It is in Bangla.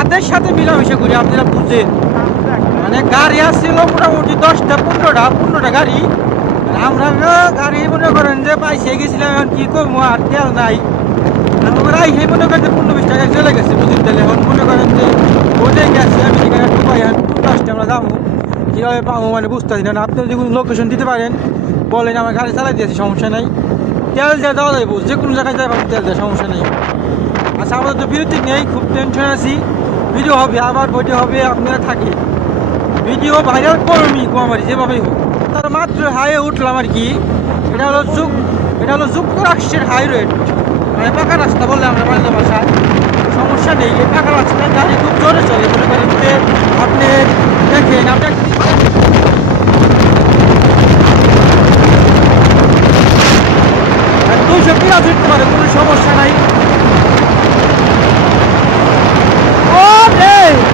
কাদের সাথে মিলামিশা করি আপনারা বুঝেন। মানে গাড়ি আসছিল মোটামুটি 10টা 15টা গাড়ি। আমরা গাড়ি মনে করেন যে পাইছে গেছিলাম, এখন কি করবো আর তেল নাই। আমরা সেই মনে করেন যে 15-20 টাকা চলে গেছে বুঝিন তেল। এখন মনে করেন যে বোঝে গেছে আমি যেখানে একটু পাই এখন কোন লাস্টে আমরা যাবো কীভাবে পাবো মানে বুঝতেছি না। আপনি যদি কোনো লোকেশন দিতে পারেন বলেন, আমার গাড়ি চালাই দিয়েছি, সমস্যা নাই। তেল দিয়ে যাওয়া যাবো, যে কোনো জায়গায় যাই পাবো তেল দেওয়া, সমস্যা নেই। আচ্ছা, আমাদের তো বিরতি নেই, খুব টেনশন আছি। ভিডিও হবে, আবার ভিডিও হবে, আপনারা থাকে ভিডিও ভাইরাল করবি আমার যেভাবেই হোক। তার মাত্র হাইওয়ে উঠলাম আর কি। এটা হলো যুক্তরাষ্ট্রের হাইওয়ে, মানে পাকা রাস্তা বললে আমরা বাংলা ভাষায়। সমস্যা নেই, এই পাকা রাস্তা গাড়ি খুব জোরে চলে। মনে করেন যে আপনি দেখেন, আপনি 200 পিরা উঠতে পারে, কোনো সমস্যা নাই।